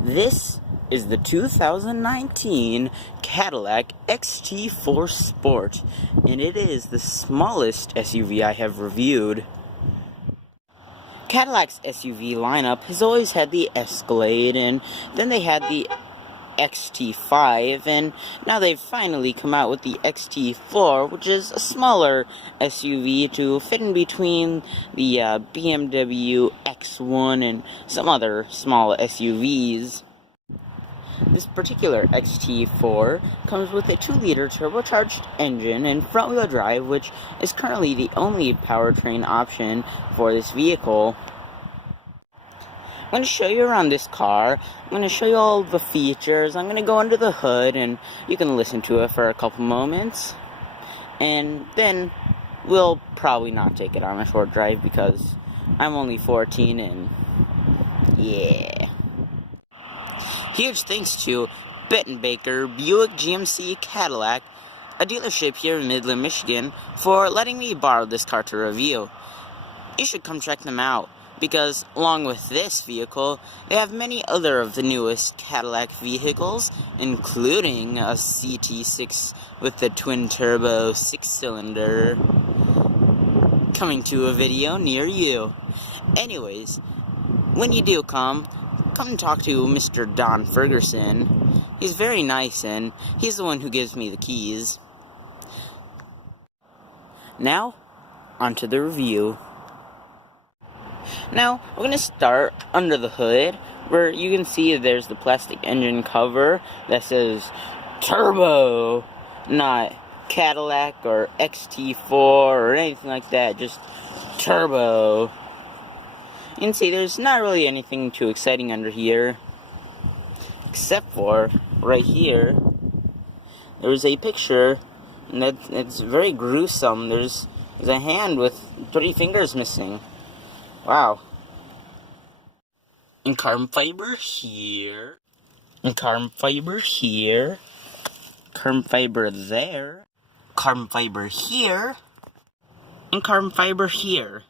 This is the 2019 Cadillac XT4 Sport, and it is the smallest SUV I have reviewed. Cadillac's SUV lineup has always had the Escalade, and then they had the XT5, and now they've finally come out with the XT4, which is a smaller SUV to fit in between the BMW X1 and some other small SUVs. This particular XT4 comes with a 2-liter turbocharged engine and front-wheel drive, which is currently the only powertrain option for this vehicle. I'm going to show you around this car. I'm going to show you all the features. I'm going to go under the hood, and you can listen to it for a couple moments. And then we'll probably not take it on a short drive because I'm only 14 and yeah. Huge thanks to Baker Buick GMC Cadillac, a dealership here in Midland, Michigan, for letting me borrow this car to review. You should come check them out, because along with this vehicle, they have many other of the newest Cadillac vehicles, including a CT6 with the twin-turbo 6-cylinder, coming to a video near you. Anyways, when you do come and talk to Mr. Don Ferguson. He's very nice, and he's the one who gives me the keys. Now, onto the review. Now, we're going to start under the hood, where you can see there's the plastic engine cover that says Turbo, not Cadillac or XT4 or anything like that, just Turbo. You can see there's not really anything too exciting under here, except for right here, there's a picture, and it's very gruesome. There's a hand with 3 fingers missing. Wow. And carbon fiber here, and carbon fiber here, carbon fiber there, carbon fiber here, and carbon fiber here.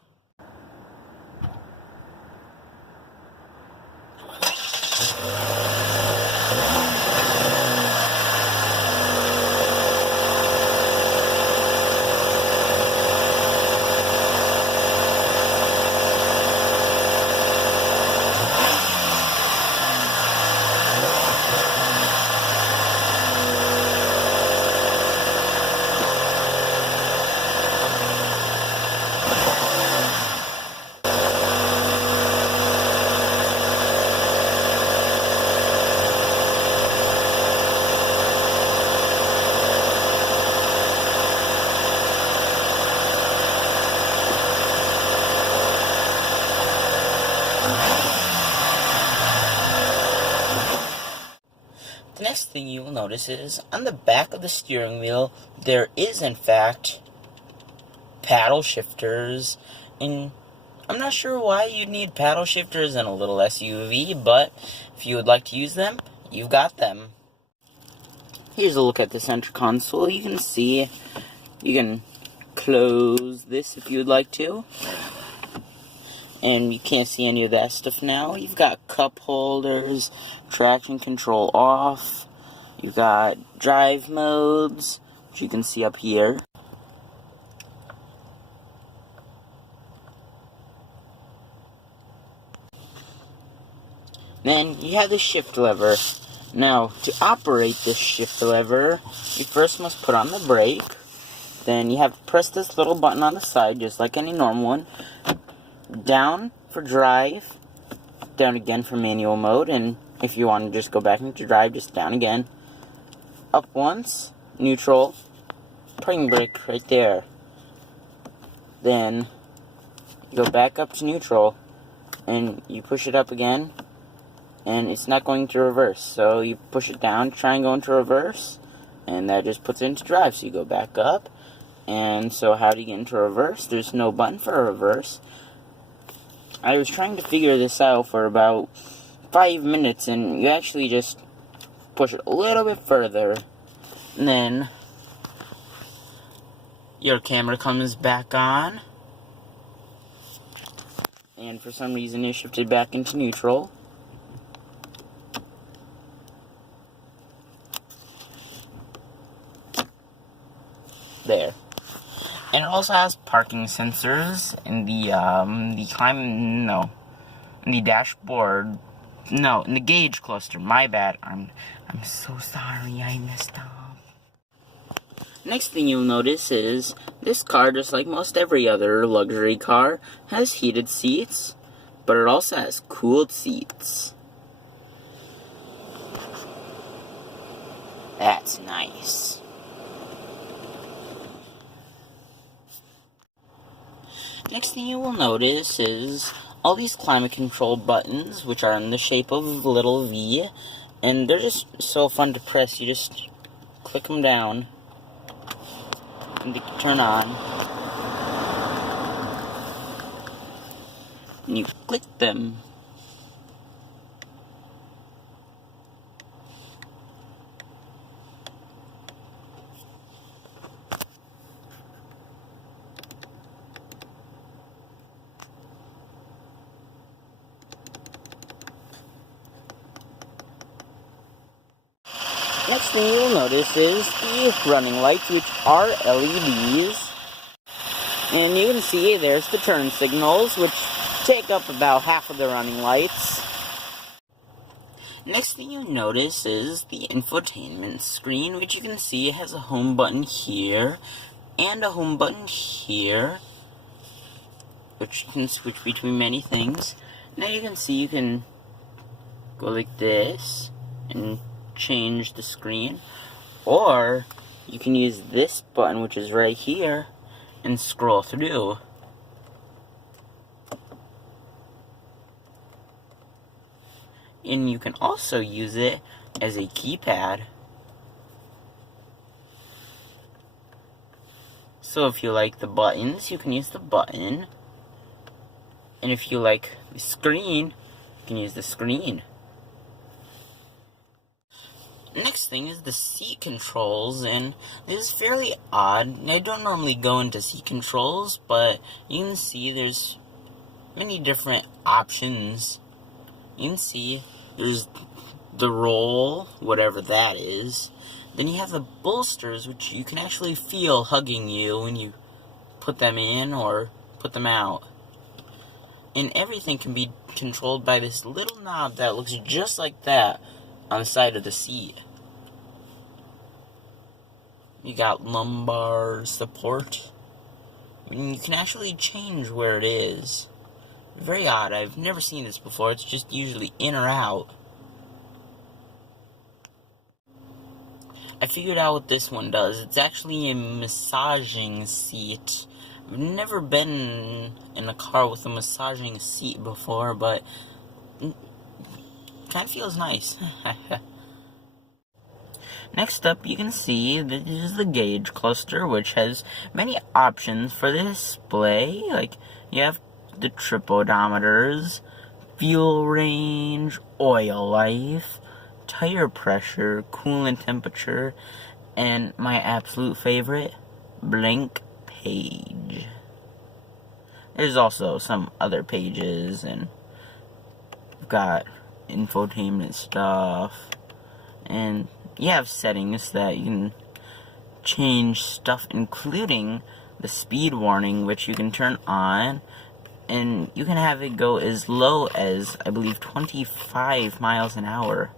The next thing you will notice is, on the back of the steering wheel, there is, in fact, paddle shifters, and I'm not sure why you'd need paddle shifters in a little SUV, but if you would like to use them, you've got them. Here's a look at the center console. You can see, you can close this if you would like to. And you can't see any of that stuff now. You've got cup holders, traction control off. You've got drive modes, which you can see up here. Then you have the shift lever. Now, to operate this shift lever, you first must put on the brake. Then you have to press this little button on the side, just like any normal one. Down for drive, down again for manual mode, and if you want to just go back into drive, just down again. Up once, neutral, parking brake right there. Then you go back up to neutral, and you push it up again, and it's not going to reverse. So you push it down, try and go into reverse, and that just puts it into drive. So you go back up, and so how do you get into reverse? There's no button for reverse. I was trying to figure this out for about 5 minutes, and you actually just push it a little bit further, and then your camera comes back on, and for some reason it shifted back into neutral. there. And it also has parking sensors in the dashboard. No, in the gauge cluster. My bad. I'm so sorry I messed up. Next thing you'll notice is this car, just like most every other luxury car, has heated seats, but it also has cooled seats. That's nice. Next thing you will notice is all these climate control buttons, which are in the shape of a little V, and they're just so fun to press. You just click them down, and they can turn on. And you click them. Next thing you'll notice is the running lights, which are LEDs. And you can see there's the turn signals, which take up about half of the running lights. Next thing you'll notice is the infotainment screen, which you can see has a home button here and a home button here, which can switch between many things. Now you can see you can go like this and change the screen, or you can use this button, which is right here, and scroll through. And you can also use it as a keypad. So if you like the buttons, you can use the button, and if you like the screen, you can use the screen. Next thing is the seat controls, and this is fairly odd. I don't normally go into seat controls, but you can see there's many different options. You can see there's the roll, whatever that is. Then you have the bolsters, which you can actually feel hugging you when you put them in or put them out. And everything can be controlled by this little knob that looks just like that on the side of the seat. You got lumbar support. And you can actually change where it is. Very odd. I've never seen this before. It's just usually in or out. I figured out what this one does. It's actually a massaging seat. I've never been in a car with a massaging seat before, but it kind of feels nice. Next up, you can see this is the gauge cluster, which has many options for the display. Like, you have the trip odometers, fuel range, oil life, tire pressure, coolant temperature, and my absolute favorite, blank page. There's also some other pages, and we've got infotainment stuff, and you have settings that you can change stuff, including the speed warning, which you can turn on, and you can have it go as low as, I believe, 25 miles an hour.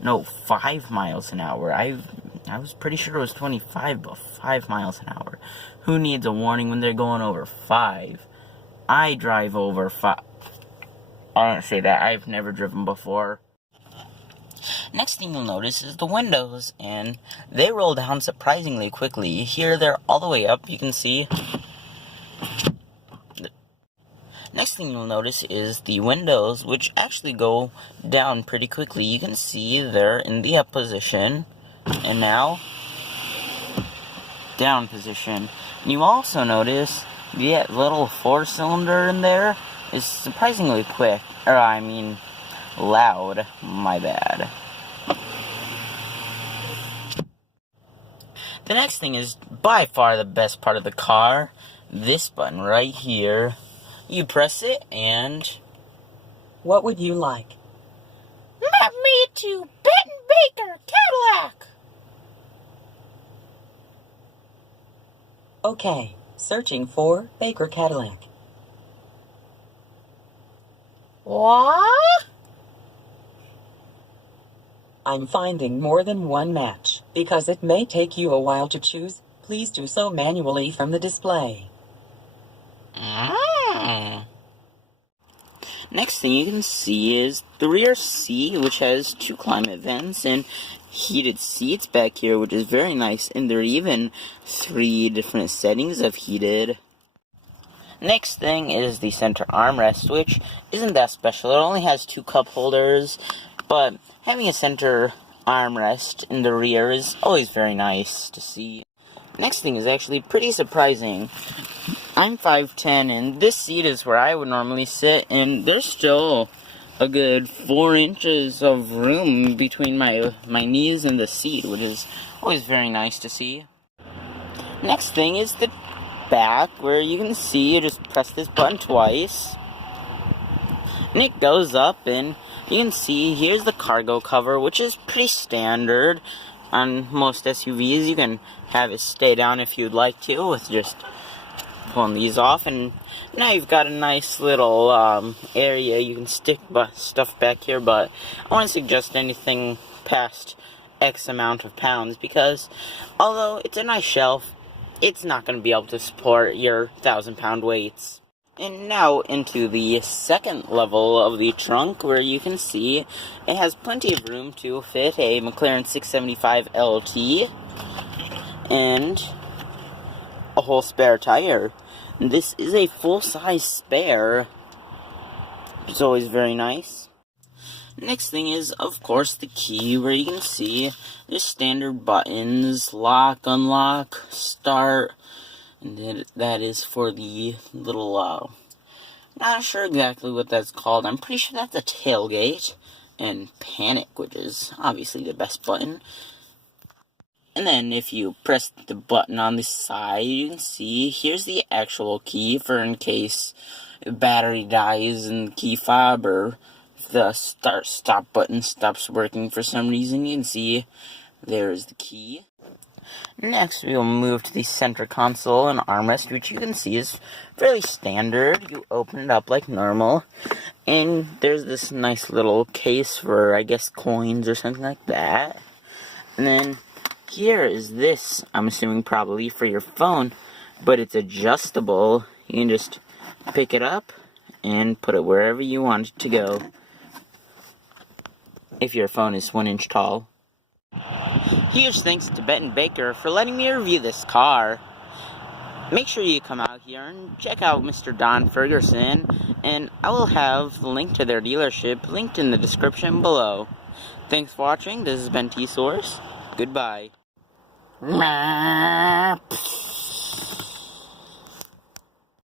No, 5 miles an hour. I was pretty sure it was 25, but 5 miles an hour. Who needs a warning when they're going over 5? I drive over 5. I don't say that. I've never driven before. Next thing you'll notice is the windows, and they roll down surprisingly quickly. Here they're all the way up, you can see. Next thing you'll notice is the windows, which actually go down pretty quickly. You can see they're in the up position, and now down position. And you also notice the little 4-cylinder in there is surprisingly quick, or I mean loud, my bad. The next thing is by far the best part of the car, this button right here. You press it and... What would you like? Map me to Bet& Baker Cadillac! Okay, searching for Baker Cadillac. What? I'm finding more than one match. Because it may take you a while to choose, please do so manually from the display. Next thing you can see is the rear seat, which has 2 climate vents and heated seats back here, which is very nice, and there are even 3 different settings of heated. Next thing is the center armrest, which isn't that special. It only has 2 cup holders, but having a center armrest in the rear is always very nice to see. Next thing is actually pretty surprising. I'm 5'10", and this seat is where I would normally sit, and there's still a good 4 inches of room between my knees and the seat, which is always very nice to see. Next thing is the back, where you can see you just press this button twice, and it goes up, and you can see here's the cargo cover, which is pretty standard on most SUVs. You can have it stay down if you'd like to, with just pulling these off, and now you've got a nice little area you can stick stuff back here, but I wouldn't suggest anything past X amount of pounds, because although it's a nice shelf, it's not going to be able to support your 1,000-pound weights. And now into the second level of the trunk, where you can see it has plenty of room to fit a McLaren 675 LT and a whole spare tire. This is a full-size spare, which is always very nice. Next thing is, of course, the key, where you can see there's standard buttons: lock, unlock, start, and that is for the little, not sure exactly what that's called. I'm pretty sure that's a tailgate, and panic, which is obviously the best button. And then if you press the button on the side, you can see here's the actual key for in case the battery dies in the key fob, or if the stop button stops working for some reason. You can see there's the key. Next, we'll move to the center console and armrest, which you can see is fairly standard. You open it up like normal, and there's this nice little case for, I guess, coins or something like that. And then here is this, I'm assuming probably for your phone, but it's adjustable. You can just pick it up and put it wherever you want it to go, if your phone is 1 inch tall. Huge thanks to Bet and Baker for letting me review this car. Make sure you come out here and check out Mr. Don Ferguson, and I will have the link to their dealership linked in the description below. Thanks for watching. This has been T-Source. Goodbye.